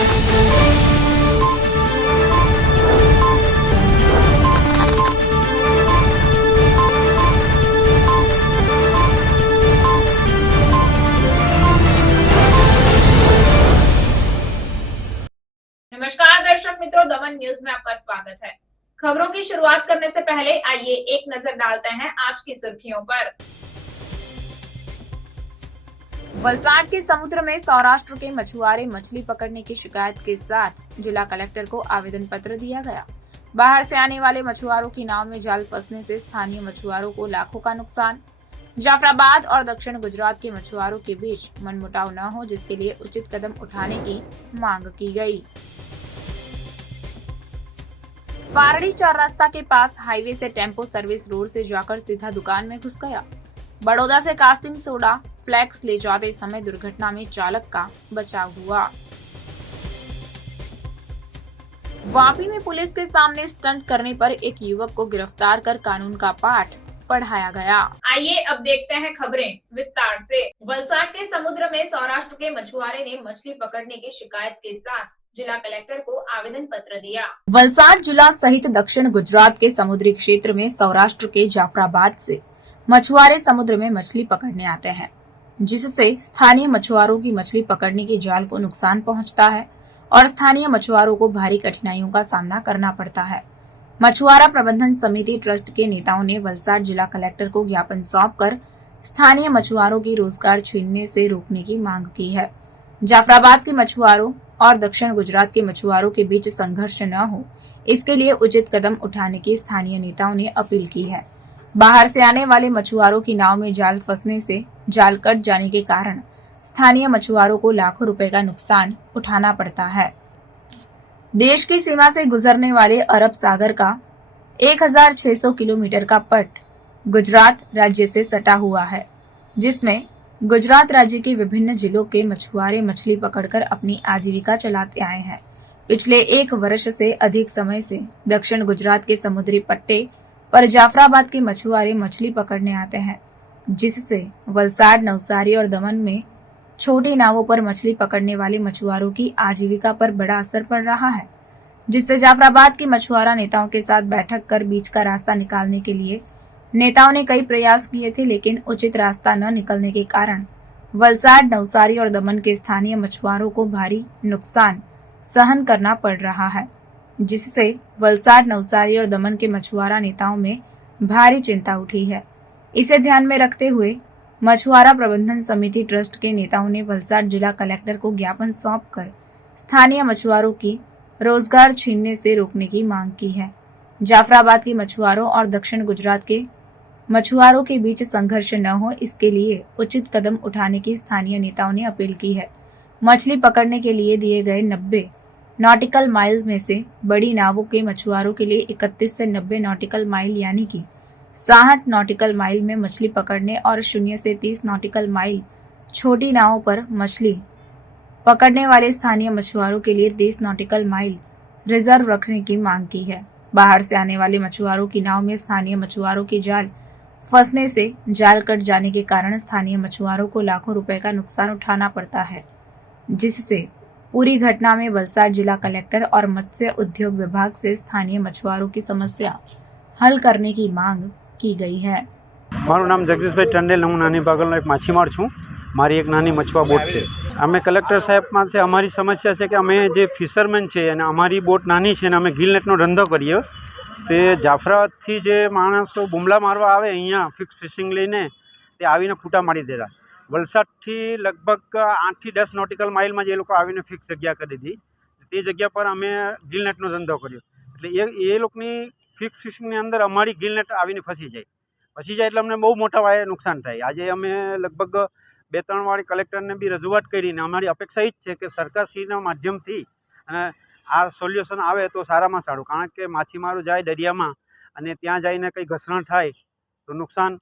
नमस्कार दर्शक मित्रों, दमन न्यूज में आपका स्वागत है। खबरों की शुरुआत करने से पहले आइए एक नजर डालते हैं आज की सुर्खियों पर। वलसाड के समुद्र में सौराष्ट्र के मछुआरे मछली पकड़ने की शिकायत के साथ जिला कलेक्टर को आवेदन पत्र दिया गया। बाहर से आने वाले मछुआरों की नाव में जाल फंसने से स्थानीय मछुआरों को लाखों का नुकसान। जाफराबाद और दक्षिण गुजरात के मछुआरों के बीच मनमुटाव न हो, जिसके लिए उचित कदम उठाने की मांग की गई। पारड़ी चौरास्ता के पास हाईवे से टेम्पो सर्विस रोड से जाकर सीधा दुकान में घुस गया। बड़ौदा से कास्टिंग सोडा फ्लेक्स ले जाते समय दुर्घटना में चालक का बचाव हुआ। वापी में पुलिस के सामने स्टंट करने पर एक युवक को गिरफ्तार कर कानून का पाठ पढ़ाया गया। आइए अब देखते हैं खबरें विस्तार से। वलसाड के समुद्र में सौराष्ट्र के मछुआरे ने मछली पकड़ने की शिकायत के साथ जिला कलेक्टर को आवेदन पत्र दिया। वलसाड जिला सहित दक्षिण गुजरात के समुद्री क्षेत्र में सौराष्ट्र के जाफराबाद से मछुआरे समुद्र में मछली पकड़ने आते हैं, जिससे स्थानीय मछुआरों की मछली पकड़ने के जाल को नुकसान पहुंचता है और स्थानीय मछुआरों को भारी कठिनाइयों का सामना करना पड़ता है। मछुआरा प्रबंधन समिति ट्रस्ट के नेताओं ने वलसाड जिला कलेक्टर को ज्ञापन सौंपकर स्थानीय मछुआरों की रोजगार छीनने से रोकने की मांग की है। जाफराबाद के मछुआरों और दक्षिण गुजरात के मछुआरों के बीच संघर्ष न हो, इसके लिए उचित कदम उठाने की स्थानीय नेताओं ने अपील की है। बाहर से आने वाले मछुआरों की नाव में जाल फंसने से जाल कट जाने के कारण स्थानीय मछुआरों को लाखों रुपए का नुकसान उठाना पड़ता है। देश की सीमा से गुजरने वाले अरब सागर का 1600 किलोमीटर का पट गुजरात राज्य से सटा हुआ है, जिसमें गुजरात राज्य के विभिन्न जिलों के मछुआरे मछली पकड़कर अपनी आजीविका चलाते आए हैं। पिछले 1 वर्ष से अधिक समय से दक्षिण गुजरात के समुद्री पट्टे पर जाफराबाद के मछुआरे मछली पकड़ने आते हैं, जिससे वलसाड, नवसारी और दमन में छोटी नावों पर मछली पकड़ने वाले मछुआरों की आजीविका पर बड़ा असर पड़ रहा है, जिससे जाफराबाद के मछुआरा नेताओं के साथ बैठक कर बीच का रास्ता निकालने के लिए नेताओं ने कई प्रयास किए थे, लेकिन उचित रास्ता न निकलने के कारण वलसाड, नवसारी और दमन के स्थानीय मछुआरों को भारी नुकसान सहन करना पड़ रहा है, जिससे वलसाड, नवसारी और दमन के मछुआरा नेताओं में भारी चिंता उठी है। इसे ध्यान में रखते हुए मछुआरा प्रबंधन समिति ट्रस्ट के नेताओं ने वलसाड जिला कलेक्टर को ज्ञापन सौंपकर स्थानीय मछुआरों की रोजगार छीनने से रोकने की मांग की है। जाफराबाद के मछुआरों और दक्षिण गुजरात के मछुआरों के बीच संघर्ष न हो, इसके लिए उचित कदम उठाने की स्थानीय नेताओं ने अपील की है। मछली पकड़ने के लिए दिए गए 90 नॉटिकल माइल में से बड़ी नावों के मछुआरों के लिए 31 से 90 नॉटिकल माइल यानी कि 60 नॉटिकल माइल में मछली पकड़ने और 0 से 30 नॉटिकल माइल छोटी नावों पर मछली पकड़ने वाले स्थानीय मछुआरों के लिए 30 नॉटिकल माइल रिजर्व रखने की मांग की है। बाहर से आने वाले मछुआरों की नाव में स्थानीय मछुआरों की जाल फंसने से जाल कट जाने के कारण स्थानीय मछुआरों को लाखों रुपए का नुकसान उठाना पड़ता है, जिससे पूरी घटना में वलसाड जिला कलेक्टर और मत्स्य उद्योग विभाग से स्थानीय मछुआरों की समस्या हल करने की मांग की गई है। मारू नाम जगदीशभाई टंडेल, हूँ नानी बागलनो एक माछीमार छूँ। मारी एक नानी मछुआ बोट है। अमे कलेक्टर साहेब पासे अमारी समस्या है कि अमे जे फिशरमेन है अने अमारी बोट नानी है, अमे गिल नेटनो धंधो करीए। तो जाफराबादथी जे माणसो बुमला मारवा आवे अहींया फिक्स फिशिंग लईने ते आवीने खूटा मारी देता। वलसाडथी लगभग 8 થી 10 नॉटिकल माइल में जे लोको आवीने फिक्स जग्या करी दी। ते जग्या पर अमे गिल नेटनो धंधो कर्यो। एटले ए लोकनी फिक्स फिशिंगनी अंदर अमारी गिल नेट आवीने फसी जाए एटले अमने बहु मोटा पाये नुकसान थाय। आजे अमे लगभग 2-3 वारी कलेक्टरने बी रजूआत करीने अमारी अपेक्षा ई ज छे के सरकारश्रीना माध्यमथी अने आ सोल्यूशन आवे तो सारामां सारूं, कारण के माछीमारो जाय दरियामां अने त्यां जईने कंई घसरण थाय तो नुकसान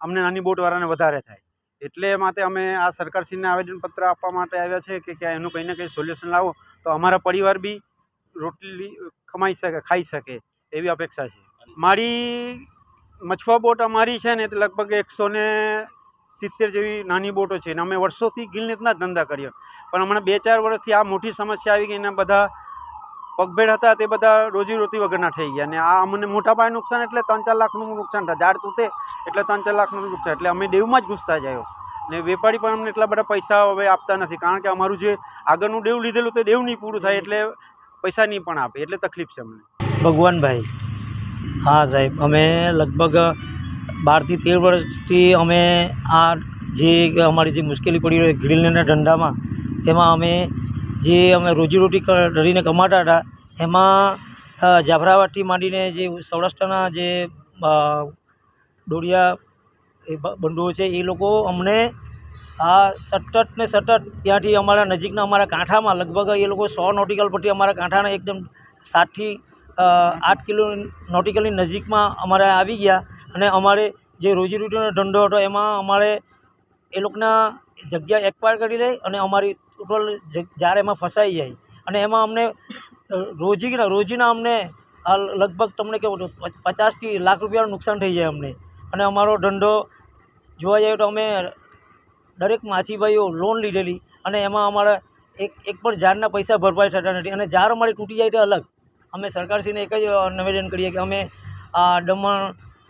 अमने नानी बोटवाळाने वधारे थाय। एटले माटे अमे आ सरकारश्रीने आवेदनपत्र आपवा माटे आव्या छे के एनुं कंई ने कंई सोल्यूशन लावो तो अमारा परिवार बी रोटली कमाई सके, खाई सके एवी अपेक्षा छे। मारी मछुआ बोट अमारी छे ने लगभग 160 70 જેવી નાની બોટો છે અને અમે વર્ષોથી ગિલનેટના જ ધંધા કર્યો, પણ હમણાં 2-4 વર્ષથી આ મોટી સમસ્યા આવી ગઈ અને બધા પગભેડ હતા તે બધા રોજીરોટી વગરના થઈ ગયા અને આ અમને મોટા પાયે નુકસાન એટલે 3-4 લાખનું નુકસાન થાય, ઝાડ તૂટે એટલે 3-4 લાખનું નુકસાન, એટલે અમે દેવમાં જ ઘૂસતા જાય ને વેપારી પણ અમને એટલા બધા પૈસા હવે આપતા નથી, કારણ કે અમારું જે આગળનું દેવ લીધેલું તે દેવ નહીં પૂરું થાય એટલે પૈસા નહીં પણ આપે, એટલે તકલીફ છે અમને. ભગવાનભાઈ, હા સાહેબ, અમે લગભગ 12 થી 13 વર્ષથી અમે આ જે અમારી જે મુશ્કેલી પડી રહી ગ્રીલના ધંધામાં, એમાં અમે રોજીરોટી કરીને કમાતા હતા, એમાં જાફરાબાદથી માંડીને જે સૌરાષ્ટ્રના જે ડોડિયા એ બંધુઓ છે એ લોકો અમને આ સતત ત્યાંથી અમારા નજીકના અમારા કાંઠામાં લગભગ એ લોકો 100 નોટિકલ પરથી અમારા કાંઠાના એકદમ 7 થી 8 કિલો નોટિકલની નજીકમાં અમારે આવી ગયા અને અમારે જે રોજીરોટીનો ધંધો હતો એમાં અમારે એ લોકોના જગ્યા એક્વાયર કરી લે અને અમારી ટોટલ ઝાડ એમાં ફસાઈ જાય અને એમાં અમને રોજીના અમને લગભગ તમને કેવું 50 થી લાખ રૂપિયાનું નુકસાન થઈ જાય અમને. અને અમારો ધંધો જોવા જઈએ તો અમે દરેક માછીભાઈઓ લોન લીધેલી અને એમાં અમારા એક પણ ઝાડના પૈસા ભરપાઈ થતા નથી અને ઝાડ અમારી તૂટી જાય તો અલગ. અમે સરકારશ્રીને એક જ નિવેદન કરીએ કે અમે આ દમણ,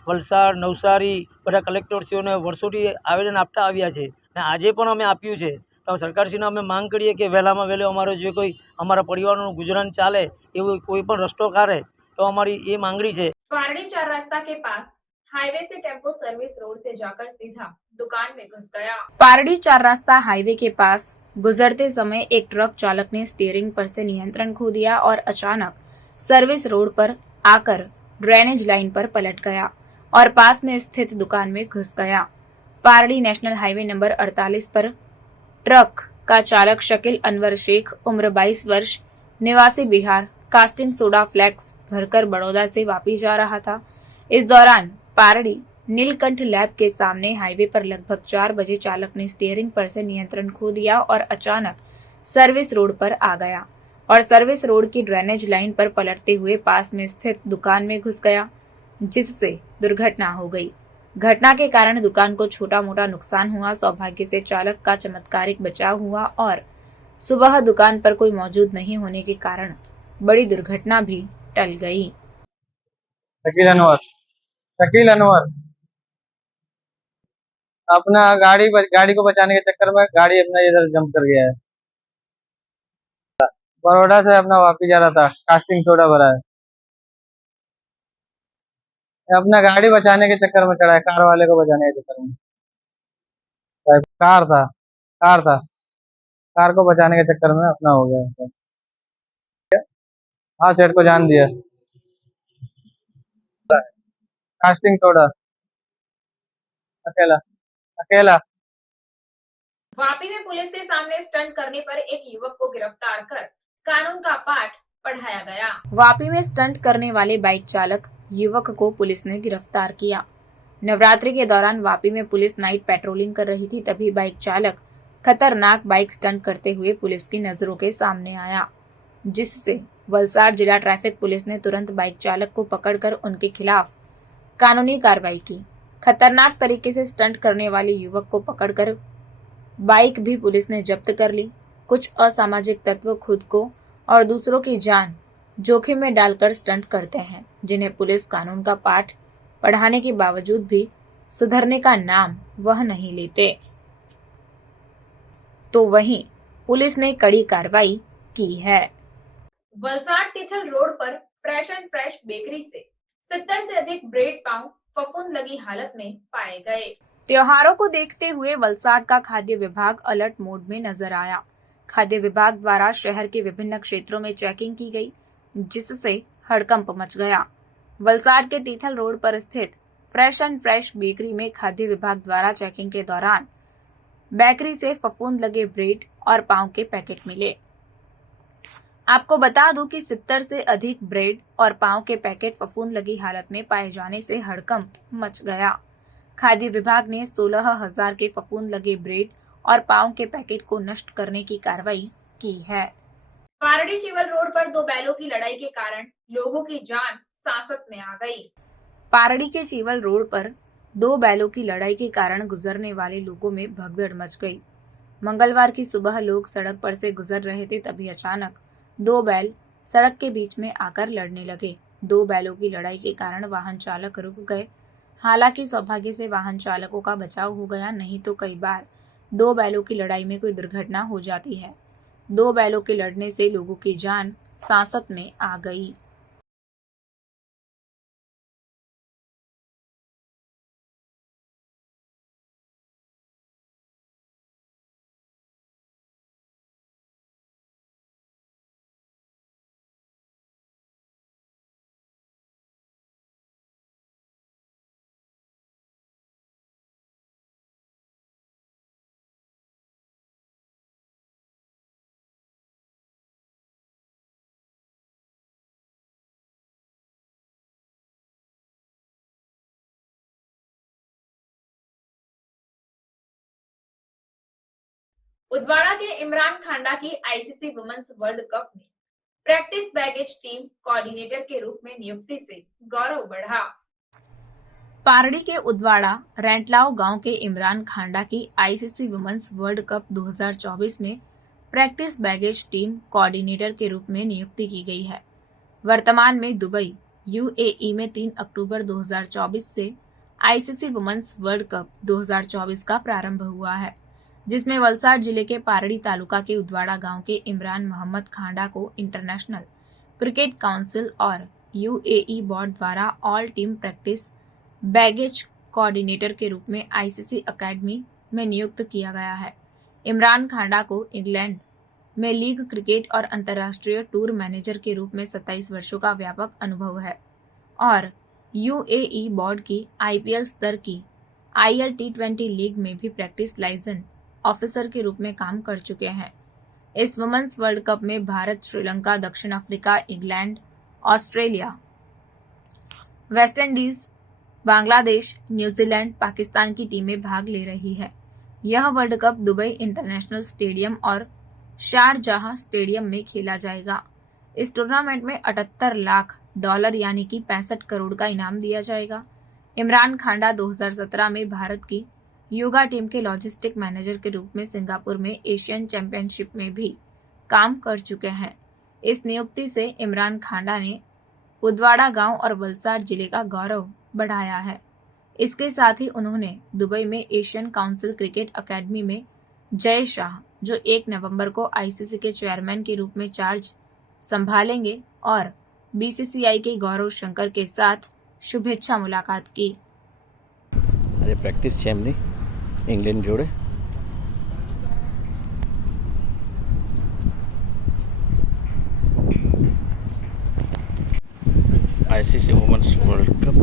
વલસાડ, નવસારી બધા કલેક્ટરશ્રીઓને વર્ષોથી આવેદન આપતા આવ્યા છે અને આજે પણ અમે આપ્યું છે. તો સરકારશ્રીને અમે માંગ કરીએ કે વહેલામાં વહેલો અમારો જે કોઈ અમારા પરિવારનું ગુજરાન ચાલે એવો કોઈ પણ રસ્તો કાઢે તો અમારી એ માંગણી છે. पारडी 4 रास्ता के पास हाईवे से टेम्पो सर्विस रोड से जाकर सीधा दुकान में घुस गया। पारडी 4 रास्ता हाईवे के पास गुजरते समय एक ट्रक चालक ने स्टीयरिंग पर से नियंत्रण खो दिया और अचानक सर्विस रोड पर आकर ड्रेनेज लाइन पर पलट गया और पास में स्थित दुकान में घुस गया। पारडी नेशनल हाईवे नंबर 48 पर ट्रक का चालक शकील अनवर शेख उम्र 22 वर्ष निवासी बिहार कास्टिंग सोडा फ्लेक्स भरकर बड़ौदा से वापस जा रहा था। इस दौरान पारडी नीलकंठ लैब के सामने हाईवे पर लगभग 4 बजे चालक ने स्टीयरिंग पर से नियंत्रण खो दिया और अचानक सर्विस रोड पर आ गया और सर्विस रोड की ड्रेनेज लाइन पर पलटते हुए पास में स्थित दुकान में घुस गया, जिससे दुर्घटना हो गई। घटना के कारण दुकान को छोटा मोटा नुकसान हुआ। सौभाग्य से चालक का चमत्कारिक बचाव हुआ और सुबह दुकान पर कोई मौजूद नहीं होने के कारण बड़ी दुर्घटना भी टल गई। शकील अनवर अपना गाड़ी को बचाने के चक्कर में गाड़ी अपना इधर जंप कर गया है। बड़ौदा से अपना वापिस जा रहा था, कास्टिंग सोडा भरा है, अपना गाड़ी बचाने के चक्कर में चढ़ा है, कार वाले को बचाने के चक्कर में। कार था कार को बचाने के चक्कर में अपना हो गया। हाँ, सेठ को जान दिया। कास्टिंग सोडा अकेला। वापी में पुलिस के सामने स्टंट करने पर एक युवक को गिरफ्तार कर कानून का पाठ पढ़ाया गया। वापी में स्टंट करने वाले बाइक चालक युवक को पुलिस ने गिरफ्तार किया। नवरात्रि के दौरान वापी में पुलिस नाइट पेट्रोलिंग कर रही थी, तभी बाइक चालक खतरनाक बाइक स्टंट करते हुए पुलिस की नजरों के सामने आया, जिससे वलसाड जिला ट्रैफिक पुलिस ने तुरंत बाइक चालक को पकड़कर उनके खिलाफ कानूनी कार्रवाई की। खतरनाक तरीके से स्टंट करने वाले युवक को पकड़कर बाइक भी पुलिस ने जब्त कर ली। कुछ असामाजिक तत्व खुद को और दूसरों की जान जोखिम में डालकर स्टंट करते हैं, जिन्हें पुलिस कानून का पाठ पढ़ाने के बावजूद भी सुधरने का नाम वह नहीं लेते। तो वहीं पुलिस ने कड़ी कार्रवाई की है। वलसाड तिथल रोड पर फ्रेश एंड फ्रेश बेकरी से 70 से अधिक ब्रेड पाव फफूंद लगी हालत में पाए गए। त्योहारों को देखते हुए वलसाड का खाद्य विभाग अलर्ट मोड में नजर आया। खाद्य विभाग द्वारा शहर के विभिन्न क्षेत्रों में चेकिंग की गई, जिससे हड़कंप मच गया। वलसाड के तीथल रोड पर स्थित फ्रेश एंड फ्रेश बेकरी में खाद्य विभाग द्वारा चेकिंग के दौरान बेकरी से फफूंद लगे ब्रेड और पाव के पैकेट मिले। आपको बता दूं कि 70 से अधिक ब्रेड और पाव के पैकेट फफूंद लगी हालत में पाए जाने से हड़कंप मच गया। खाद्य विभाग ने 16,000 के फफूंद लगे ब्रेड और पाव के पैकेट को नष्ट करने की कार्रवाई की है। पारडी चिवल रोड पर 2 बैलों की लड़ाई के कारण लोगों की जान सांसत में आ गई। पारडी के चिवल रोड पर दो बैलों की लड़ाई के कारण गुजरने वाले लोगों में भगदड़ मच गई। मंगलवार की सुबह लोग सड़क पर से गुजर रहे थे, तभी अचानक दो बैल सड़क के बीच में आकर लड़ने लगे। दो बैलों की लड़ाई के कारण वाहन चालक रुक गए। हालांकि सौभाग्य से वाहन चालकों का बचाव हो गया, नहीं तो कई बार दो बैलों की लड़ाई में कोई दुर्घटना हो जाती है। दो बैलों के लड़ने से लोगों की जान सांसत में आ गई। उदवाड़ा के इमरान खांडा की आईसीसी वुमेन्स वर्ल्ड कप में प्रैक्टिस बैगेज टीम कोऑर्डिनेटर के रूप में नियुक्ति से गौरव बढ़ा। पारड़ी के उदवाड़ा रेंटलाव गांव के इमरान खांडा की आईसीसी वुमेन्स वर्ल्ड कप 2024 में प्रैक्टिस बैगेज टीम कोऑर्डिनेटर के रूप में नियुक्ति की गई है। वर्तमान में दुबई यूएई में 3 अक्टूबर 2024 से आईसीसी वुमेन्स वर्ल्ड कप 2024 का प्रारंभ हुआ है, जिसमें वलसाड जिले के पारड़ी तालुका के उदवाड़ा गांव के इमरान मोहम्मद खांडा को इंटरनेशनल क्रिकेट काउंसिल और यूएई बोर्ड द्वारा all team practice baggage coordinator के रूप में आईसीसी अकेडमी में नियुक्त किया गया है। इमरान खांडा को इंग्लैंड में लीग क्रिकेट और अंतर्राष्ट्रीय टूर मैनेजर के रूप में 27 वर्षों का व्यापक अनुभव है और यूएई बोर्ड की आईपीएल स्तर की आईएल T20 लीग में भी प्रैक्टिस लाइसेंस ऑफिसर के रूप में काम कर चुके हैं। इस वुमेन्स वर्ल्ड कप में भारत, श्रीलंका, दक्षिण Africa, England, Australia, West Indies, Bangladesh, New Zealand, Pakistan की टीमें भाग ले रही है। यह world cup Dubai international stadium और शारजाह स्टेडियम में खेला जाएगा। इस टूर्नामेंट में $78 लाख यानी कि 65 करोड़ का इनाम दिया जाएगा। इमरान खांडा 2017 में भारत की योगा टीम के लॉजिस्टिक मैनेजर के रूप में सिंगापुर में एशियन चैंपियनशिप में भी काम कर चुके हैं। इस नियुक्ति से इमरान खांडा ने उदवाड़ा गांव और वलसाड जिले का गौरव बढ़ाया है। इसके साथ ही उन्होंने दुबई में एशियन काउंसिल क्रिकेट अकेडमी में जय शाह, जो 1 नवंबर को आईसीसी के चेयरमैन के रूप में चार्ज संभालेंगे, और बीसीसीआई के गौरव शंकर के साथ शुभेच्छा मुलाकात की। अरे प्रैक्टिस છે એમની ઇંગ્લેન્ડ જોડે। ICC women's world cup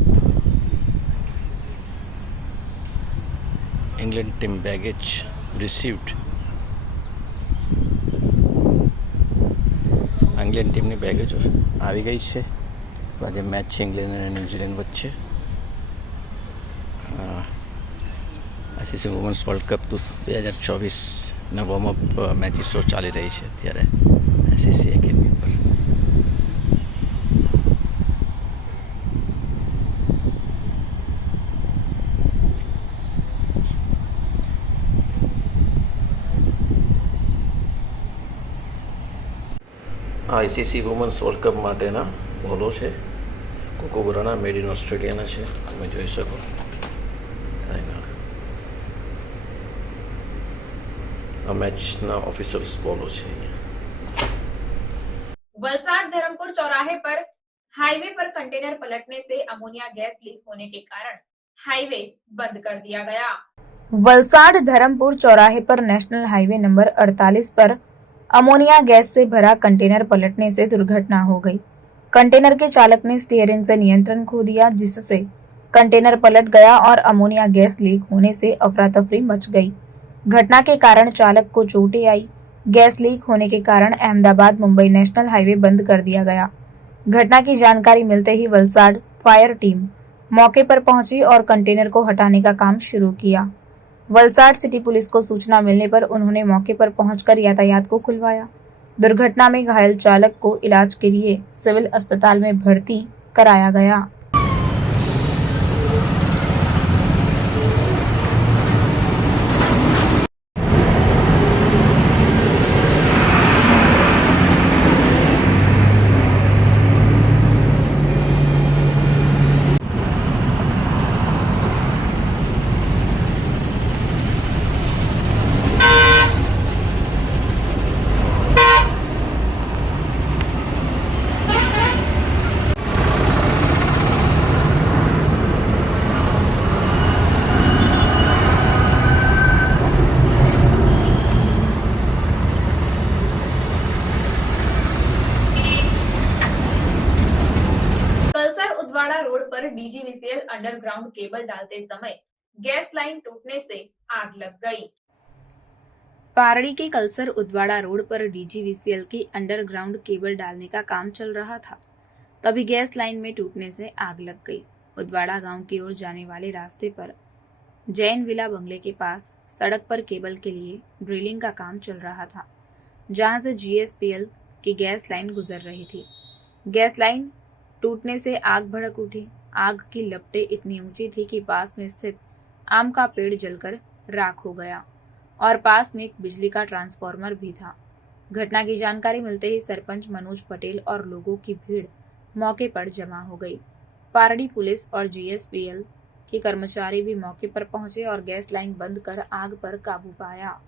England team baggage received. England team ની બેગેજ આવી ગઈ છે। આજે મેચ છે ઇંગ્લેન્ડ અને ન્યુઝીલેન્ડ વચ્ચે। आईसीसी वुमेन्स वर्ल्ड कप 2024 ના વોર્મઅપ મેચીસો ચાલી રહી છે અત્યારે આઈસીસી એકેડમી પર। आईसीसी वुमेन्स वर्ल्ड कप माटेना બોલો છે કોકોબરાના મેડ ઇન ઓસ્ટ્રેલિયાના છે, તમે જોઈ શકો। આ મેચના ઓફિશિયલ્સ બોલો છે। वलसाड धर्मपुर चौराहे पर हाईवे पर कंटेनर पलटने से अमोनिया गैस लीक होने के कारण हाईवे बंद कर दिया गया। वलसाड धर्मपुर चौराहे पर नेशनल हाईवे नंबर 48 पर अमोनिया गैस से भरा कंटेनर पलटने से दुर्घटना हो गई। कंटेनर के चालक ने स्टीयरिंग से नियंत्रण खो दिया, जिससे कंटेनर पलट गया और अमोनिया गैस लीक होने से अफरा तफरी मच गई। घटना के कारण चालक को चोटें आई। गैस लीक होने के कारण अहमदाबाद मुंबई नेशनल हाईवे बंद कर दिया गया। घटना की जानकारी मिलते ही वलसाड फायर टीम मौके पर पहुंची और कंटेनर को हटाने का काम शुरू किया। वलसाड सिटी पुलिस को सूचना मिलने पर उन्होंने मौके पर पहुंचकर यातायात को खुलवाया। दुर्घटना में घायल चालक को इलाज के लिए सिविल अस्पताल में भर्ती कराया गया। पर डीजीवीसीएल अंडरग्राउंड केबल डालते समय गैस लाइन टूटने से आग लग गई। पारड़ी के कलसर उदवाड़ा रोड पर डीजीवीसीएल की अंडरग्राउंड केबल डालने का काम चल रहा था, तभी गैस लाइन में टूटने से आग लग गई। उदवाड़ा गांव की ओर जाने वाले रास्ते पर जैन विला बंगले के पास सड़क पर केबल के लिए ड्रिलिंग का काम चल रहा था, जहां से जीएसपीएल की गैस लाइन गुजर रही थी। गैस लाइन टूटने से आग भड़क उठी। आग की लपटें इतनी ऊंची थी कि पास में स्थित आम का पेड़ जलकर राख हो गया और पास में एक बिजली का ट्रांसफार्मर भी था। घटना की जानकारी मिलते ही सरपंच मनोज पटेल और लोगों की भीड़ मौके पर जमा हो गई। पारड़ी पुलिस और जीएसपीएल के कर्मचारी भी मौके पर पहुंचे और गैस लाइन बंद कर आग पर काबू पाया।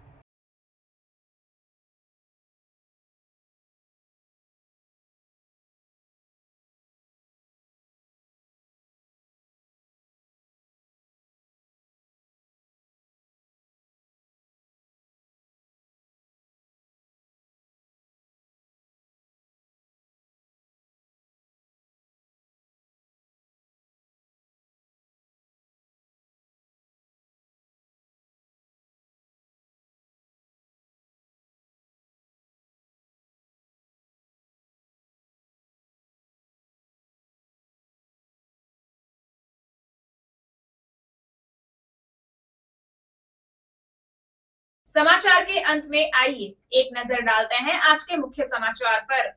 समाचार के अंत में आइए एक नजर डालते हैं आज के मुख्य समाचार पर।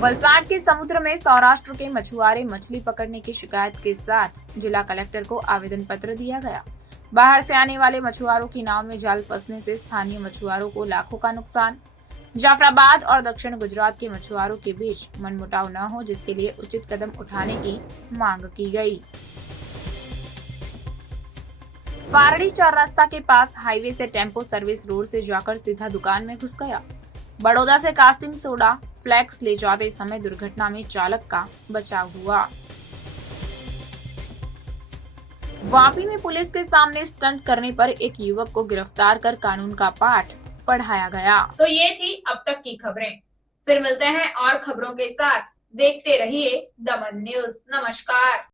वलसाड के समुद्र में सौराष्ट्र के मछुआरे मछली पकड़ने की शिकायत के साथ जिला कलेक्टर को आवेदन पत्र दिया गया। बाहर से आने वाले मछुआरों की नाव में जाल फंसने से स्थानीय मछुआरों को लाखों का नुकसान। जाफराबाद और दक्षिण गुजरात के मछुआरों के बीच मनमुटाव न हो, जिसके लिए उचित कदम उठाने की मांग की गई। पारड़ी चौरास्ता के पास हाईवे से टेम्पो सर्विस रोड से जाकर सीधा दुकान में घुस गया। बड़ौदा से कास्टिंग सोडा फ्लैक्स ले जाते समय दुर्घटना में चालक का बचाव हुआ। वापी में पुलिस के सामने स्टंट करने पर एक युवक को गिरफ्तार कर कानून का पाठ पढ़ाया गया। तो ये थी अब तक की खबरें। फिर मिलते हैं और खबरों के साथ। देखते रहिए दमन न्यूज। नमस्कार।